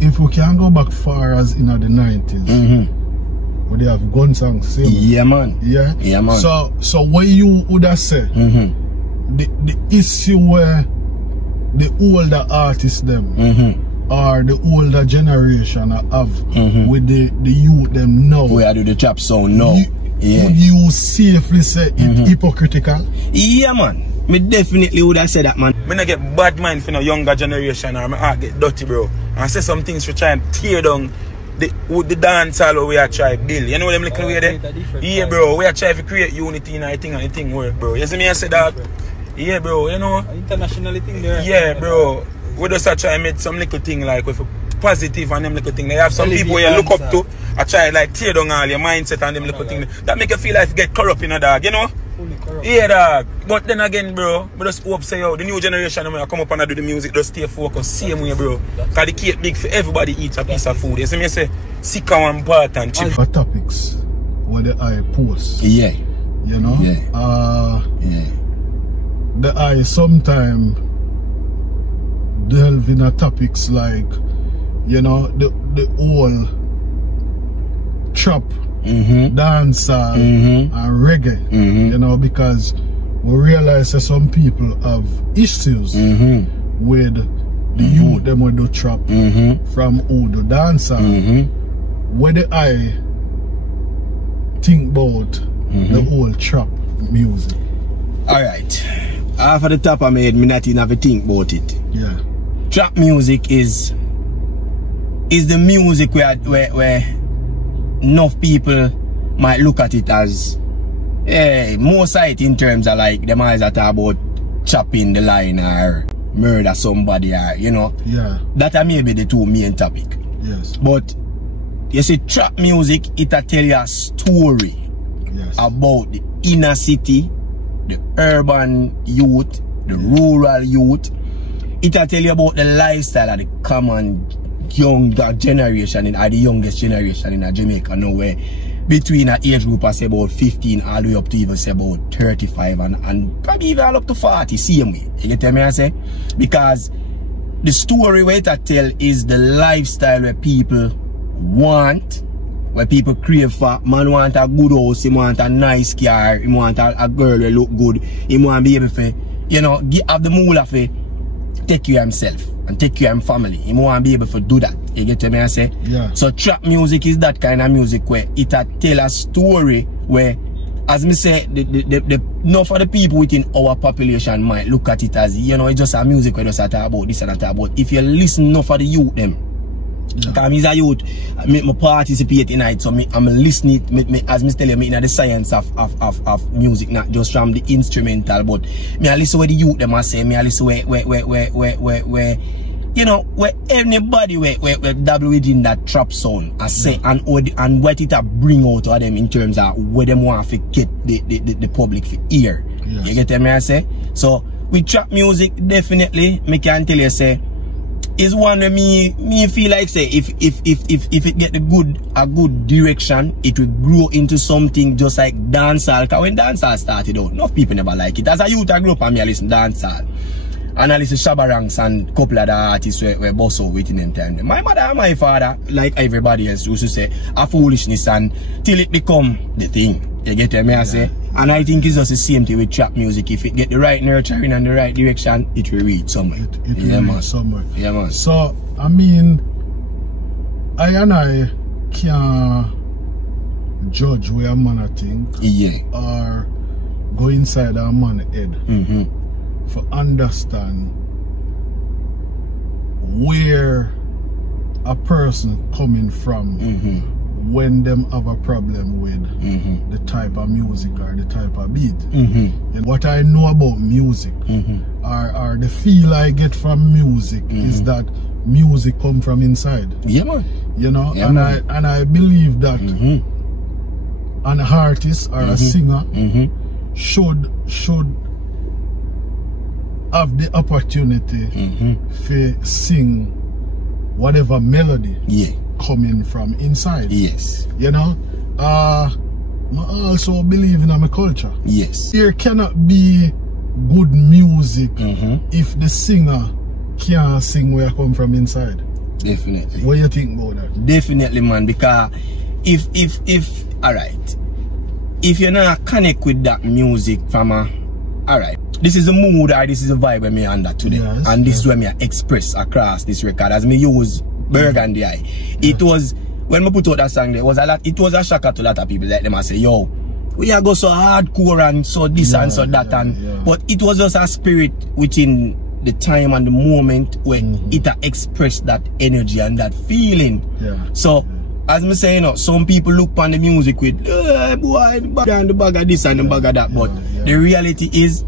if we can go back far as in the 90s, where they have gun songs, same. Yeah, man. Yeah? Yeah, man. So what you would have said, the issue where the older artists them or the older generation have with the youth them now. We are do the trap sound now. Would you safely say it hypocritical? Yeah, man. Me definitely would have said that, man. Me not get bad mind for no younger generation, or my heart get dirty, bro. And say some things for try and tear down the dance all we are try build. You know them little way there? Yeah, bro. We are trying to create unity in everything and the thing work, bro. You see me I say that? Yeah, bro, you know. International thing there. Yeah, bro. We just try to make some little thing like with positive and them little thing. They have some people you look up to. I try like tear down all your mindset and them little thing. That make you feel like you get corrupt in a dog, you know? Yeah, dog. But then again, bro, we just hope say, yo, the new generation when I come up and I do the music, just stay focused, same way, bro. Because the cake big for everybody eats a piece of food. You see me say, sick and part and chip. For topics where the eye post. Yeah. You know? Yeah. The eye sometimes delve in topics like, you know, the whole trap, dancehall and reggae, you know, because we realize that some people have issues with the youth them will do trap from who do dancehall. Where the I think about the whole trap music. Alright. Half of the top I made me not even have to think about it. Yeah. Trap music is the music where enough people might look at it as more sight in terms of like them eyes that talk about chopping the line or murder somebody or you know. Yeah. That are maybe the two main topic. Yes. But you see trap music it a tell you a story about the inner city, the urban youth, the rural youth. It a tell you about the lifestyle of the common younger generation or the youngest generation in Jamaica now where between an age group of say about 15 all the way up to even say about 35 and probably even all up to 40 same way. You get me I say? Because the story where it a tell is the lifestyle where people want, where people crave for. Man want a good house, he want a nice car, he want a girl who look good, he want to be able to, you know, have the moolah for take care of himself and take care of his family. He want to be able to do that. You get me I say? Yeah. So trap music is that kind of music where it a tell a story where, as me say, enough of the people within our population might look at it as, you know, it's just a music where just talk about this and that about. If you listen enough of the youth them, because me as a youth, me participate in it, so I'm listening, as me tell you, in the science of music, not just from the instrumental, but me I listen where the youth them I say, me I listen where you know, where anybody where dabble within that trap sound, I say, and what it a bring out of them in terms of where them want to get the public to hear. Yes. You get me I say? So with trap music, definitely, me can tell you say, is one where me feel like say if it get a good direction, it will grow into something just like dancehall. Because when dancehall started out, enough people never like it. As a youth I grew up and me I listen dancehall. And I listen Shabba Ranks and a couple of the artists were boss out within them time. My mother and my father, like everybody else, used to say a foolishness and till it become the thing. You get me I say? And I think it's just the same thing with trap music. If it get the right nurturing and the right direction, it will reach somewhere. It will reach somewhere. Yeah, man. So, I mean, I and I can't judge where a man I think. Yeah. Or go inside a man's head. For understand where a person coming from when them have a problem with the type of music or the type of beat. And what I know about music or the feel I get from music is that music come from inside. Yeah, man. You know, yeah, and I believe that an artist or a singer should have the opportunity to sing whatever melody coming from inside. Yes. You know? I also believe in my culture. Yes. There cannot be good music if the singer can't sing where I come from inside. Definitely. What do you think about that? Definitely, man, because if alright, if you're not connect with that music from a alright, this is a mood or this is a vibe me under today. Yes, and this is where me express across this record as me use Burgundy Eye. It was when me put out that song there was it was a shocker to a lot of people. Like them I say, yo, we are go so hardcore and so this and so that but it was just a spirit within the time and the moment when it expressed that energy and that feeling. So as me say, you know, some people look on the music with boy, the bag of this and the bag of that, but the reality is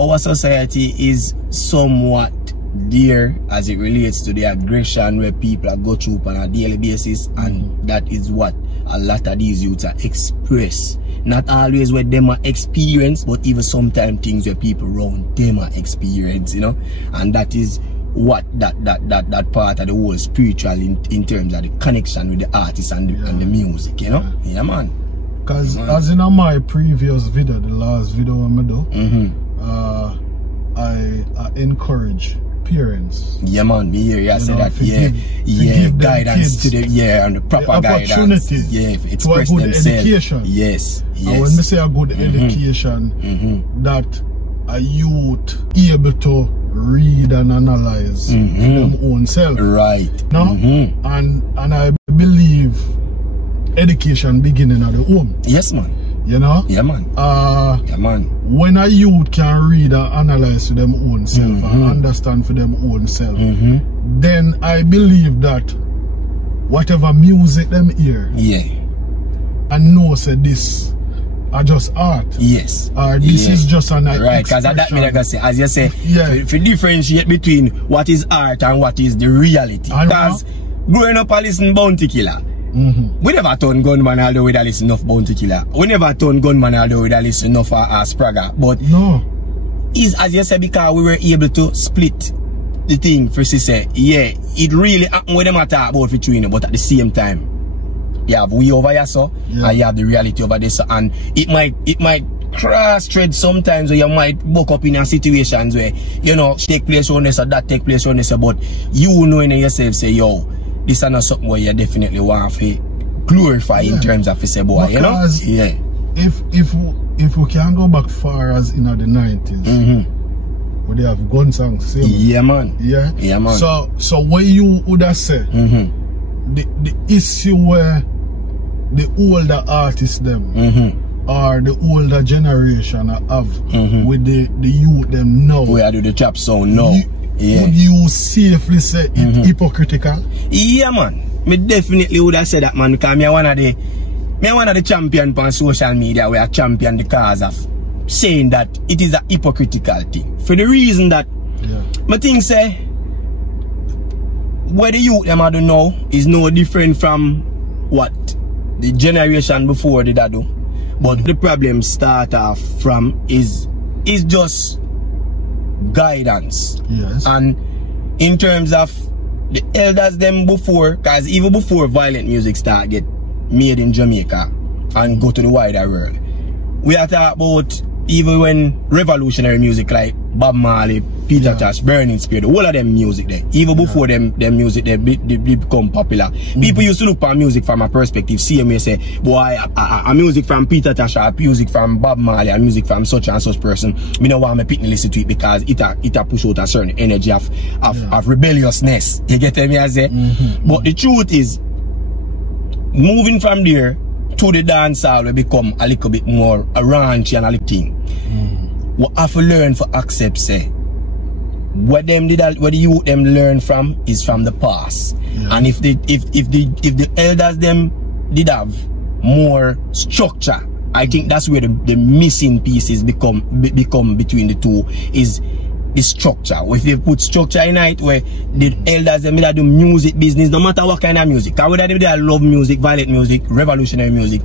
our society is somewhat there as it relates to the aggression where people are go through on a daily basis, and that is what a lot of these youths are express. Not always where them are experience, but even sometimes things where people around them are experience, you know, and that is what that part of the whole spiritual in terms of the connection with the artist and the music, you know. Yeah, man. Because as in my previous video, the last video I do, I encourage parents. Yeah, man, me here, I say that, guidance to the, and the proper guidance. Yeah, express to a good themselves. Education. Yes. And when we say a good education, that a youth able to read and analyze them own self. Right. No? And I believe education beginning at the home. Yes, man. You know? Yeah, man. Yeah, man. When a youth can read and analyze for them own self and understand for them own self, then I believe that whatever music them hear, and know say this are just art. Yes. Or this is just an art. Right, because that means, like I say, as you say, if you differentiate between what is art and what is the reality. Because growing up I listen Bounty Killer. We never turn gunman although we listen enough Bounty Killer. We never turn gunman although we listen enough Spragga. But is as you say, because we were able to split the thing for to say, it really happened with them I talk about between, but at the same time, you have we over here so and you have the reality over there so, and it might cross thread sometimes, or you might buck up in situations where, you know, take place on this or that take place on this, but you know in yourself say, yo, this is not something where you definitely want to glorify in terms of say, boy, because you know? If we can go back far as in the 90s, where they have gun songs, man. Yeah, man. So what you would have said, the issue where the older artists them or the older generation have with the youth them now. Where do the chap sound now? Would you safely say it hypocritical? Yeah, man. Me definitely would have said that, man, because me one of the champion on social media where I champion the cause of saying that it is a hypocritical thing. For the reason that my thing say where the youth them I don't know is no different from what the generation before did I do. But the problem start off from is just guidance. Yes. And in terms of the elders them before, because even before violent music start get made in Jamaica and go to the wider world, we are talking about even when revolutionary music like Bob Marley, Peter Tosh, Burning Spear, all of them music there, even before them music they become popular. People used to look at music from a perspective, see me say, boy, a music from Peter Tosh, a music from Bob Marley, a music from such and such person, me don't want me pick and listen to it because it push out a certain energy of rebelliousness. You get me I say? But the truth is, moving from there to the dance hall will become a little bit more a raunchy and a little thing. We have to learn for accept say where the youth them learn from is from the past. And if the elders them did have more structure, I think that's where the missing pieces become between the two is the structure. If you put structure in it where the elders them do music business, no matter what kind of music, and whether they love music, violent music, revolutionary music,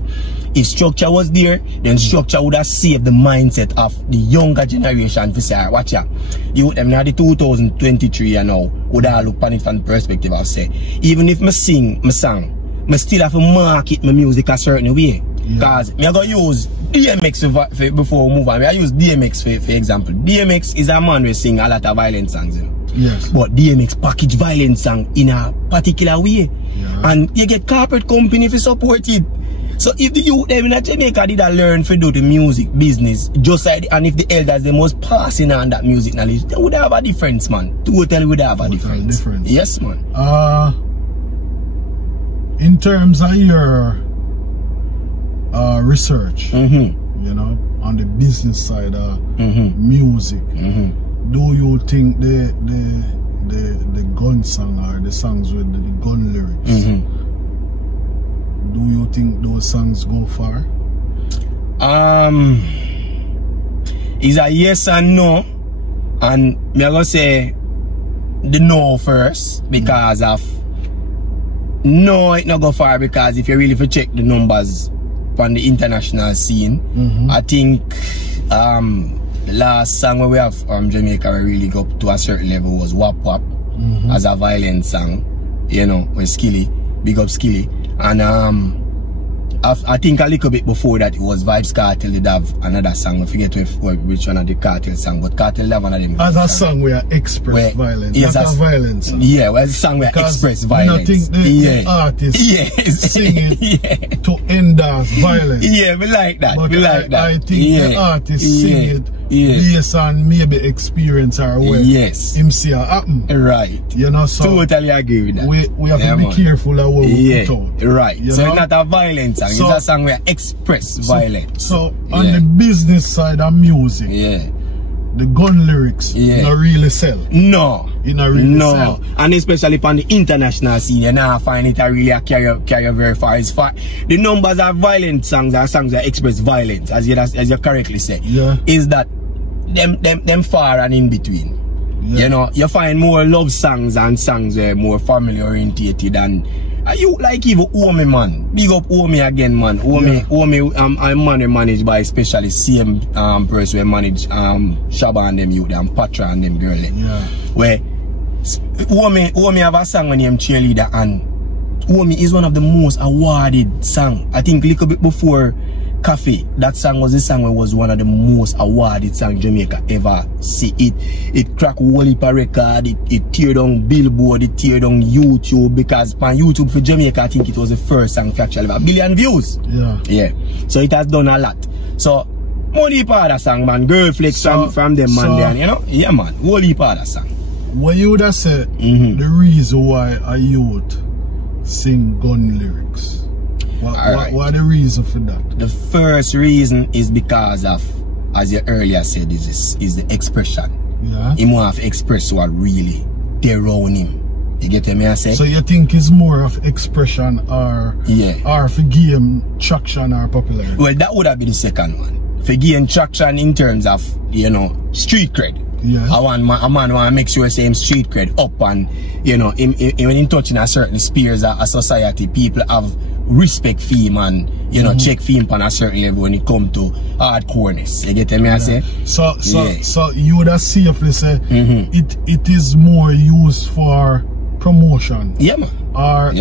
if structure was there, then structure would have saved the mindset of the younger generation to say, watch out, you them now the 2023 and now would have look on it from the perspective of say, even if I sing my song, I still have to market my music a certain way. Because I go use DMX before we move on. I use DMX for example. DMX is a man who sing a lot of violent songs. Yes. But DMX package violence song in a particular way. Yeah. And you get corporate company to support it. So if the youth them in Jamaica did learn to do the music business, just like, and if the elders they was passing on that music knowledge, they would have a difference, man. Totally would have a difference. Yes, man. In terms of your research, you know, on the business side of music, do you think the gun song or the songs with the gun lyrics, do you think those songs go far? It's a yes and no, and me gonna say the no first because of no, it not go far because if you really check the numbers on the international scene, I think the last song we have from Jamaica we really go up to a certain level was Wap Wap as a violent song, you know, with Skilly, big up Skilly. And I think a little bit before that it was Vybz Kartel did have another song. I forget which one of the Kartel song, but Kartel have one of them. As a song where express violence, yes, not a violence song. Yeah, well, it's a song where express violence. I think the artists sing it to end violence. Yeah, we like that. But we like that. I think the artists sing it based on maybe experience or way him see it happen. Right. You know, so totally agree with that. We have to be careful of what we put out. Right. You so know? It's not a violent song. So, it's a song where express violence. So on the business side of music, the gun lyrics not really sell. No. It not really sell. And especially on the international scene, you now find it really carry very far. It's far. The numbers of violent songs are songs that express violence, as you correctly say. Is that them far and in between. You know, you find more love songs and songs that are more family orientated and you like even Omi, man. Big up Omi again, man. Omi, I'm managed by especially same person who manage Shabba and them youth and Patra and them girl. Where Omi have a song when him cheerleader, and Omi is one of the most awarded song. I think a little bit before Cafe, that song was the song that was one of the most awarded songs Jamaica ever see. It cracked whole heap of record, it tear down Billboard, it tear down YouTube, because on YouTube for Jamaica I think it was the first song to actually have 1 billion views. So it has done a lot. So money part of song, man, girl flex from them man, you know? Yeah, man, whole heap of that song. What you would have said the reason why a youth sing gun lyrics? What the reason for that? The first reason is because of, as you earlier said, is the expression. He want to express what really they around him. You get me I say? So you think it's more of expression or for gain traction or popularity? Well, that would have been the second one. For gain traction in terms of, you know, street cred. A man want to make sure same street cred up, and you know, in touching a certain spheres of a society, people have respect for him and you know check for him on a certain level when it come to hardcoreness. You get me I say? So you would have safely say it is more used for promotion. Yeah, man. Or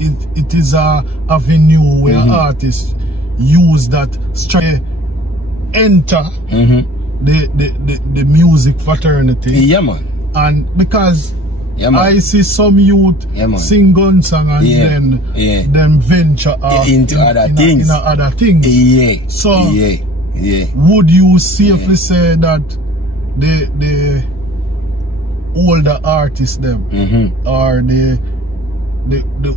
it is a avenue where artists use that straight enter the music fraternity. Yeah, man. And because I see some youth sing gun song and then venture into other things. So would you safely say that the older artists them or the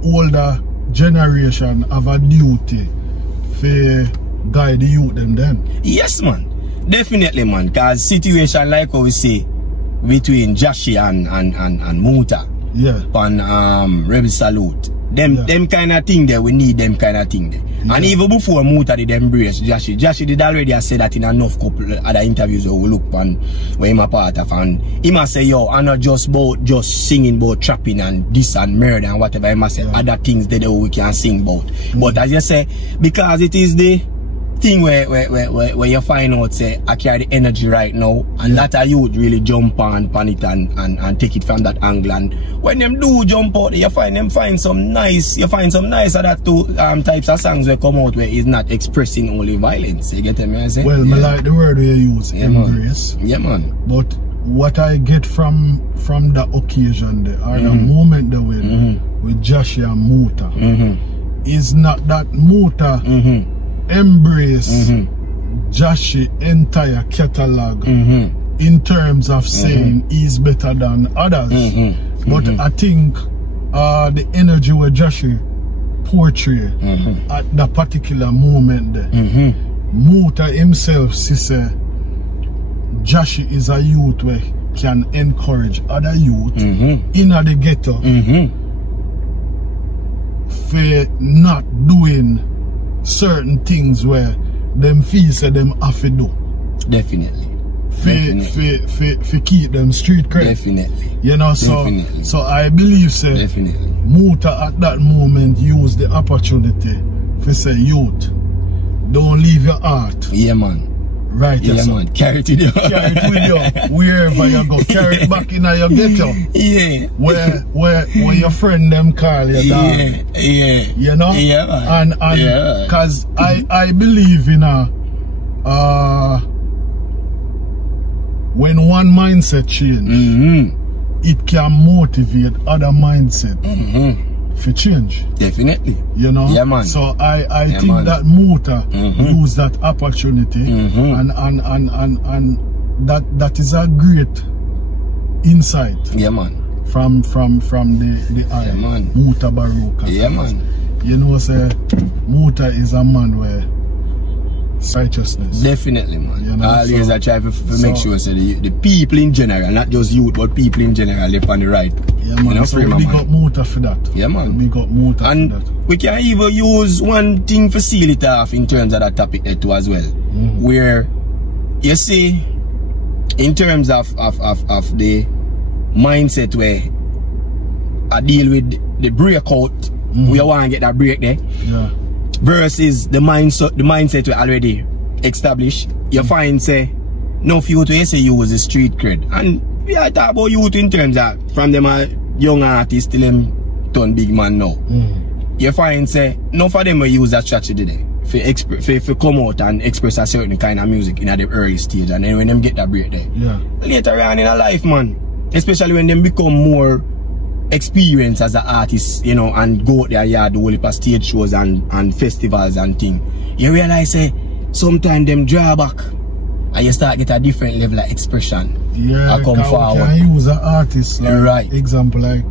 older generation have a duty for guide the youth them then? Yes, man. Definitely, man. Because situation like what we see between Jashi and Muta on Rebel Salute. Them kind of thing there, we need them kind of thing there. And even before Muta did embrace Jashi did already say that in enough couple other interviews we look on where him a part of, and he must say, yo, I'm not just about just singing about trapping and this and murder and whatever. He must say other things that we can sing about. But as you say, because it is the thing where you find out say I carry the energy right now, and lot of youth really jump on it and take it from that angle, and when them do jump out you find some nice of that two types of songs that come out where it's not expressing only violence. You get me I say? Well, I like the word you use, embrace. Yeah, man. But what I get from the occasion there, or the moment there with Jahshii and Muta, is not that Muta embrace Jahshii entire catalog in terms of saying he's better than others. But I think the energy where Jahshii portray at that particular moment there, Muta himself say Jahshii is a youth where can encourage other youth in the ghetto for not doing certain things where them feel say them have to do. Definitely. For keep them street cred. Definitely. You know, so I believe say definitely Muta at that moment used the opportunity to say, youth, don't leave your heart. Yeah, man. Right, yeah, man. Carry it with you. Carry it with you wherever you go. Carry it back in your ghetto. Yeah. Where your friend them call you dog. Yeah. You know? Yeah, man. And because I believe in when one mindset change, it can motivate other mindset for change. Definitely. You know? Yeah, man. So I think that Muta used that opportunity and that is a great insight. Yeah, man. From the eye. Yeah, man. Muta Baruka. Yeah, man. You know, say Muta is a man where righteousness. Definitely, man. You know, always I try to make sure so the people in general, not just youth, but people in general, live on the right. Yeah, man. You know, so we got Muta for that. Yeah, man. We got Muta for that. We can even use one thing for seal it off in terms of that topic there too as well. Where you see, in terms of the mindset where I deal with the breakout, we want to get that break there. Yeah. Versus the mindset we already established. You find say no youth we say use the street cred. And we are talking about youth in terms of from them a young artists till them turn big man now. You find say none of them will use that strategy there for come out and express a certain kind of music in the early stage, and then when them get that break there. Yeah. Later on in a life, man, especially when them become more experience as an artist, you know, and go out there, yeah, do all the stage shows and festivals and things, you realize sometimes them draw back and you start get a different level of expression. Yeah, I come forward. Can use an artist like, right. Example like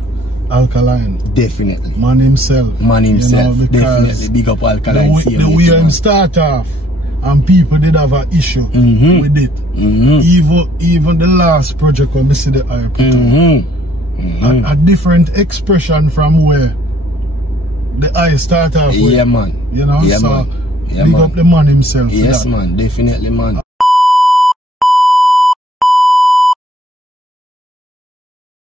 Alkaline. Definitely. Man himself. Man himself. You know, definitely big up Alkaline. The way him start off and people did have an issue with it. Even the last project when we see the eye put a different expression from where the eye start off with. Yeah, man. You know, yeah, so man. Yeah, big man. up the man himself. Yes, man. Definitely, man.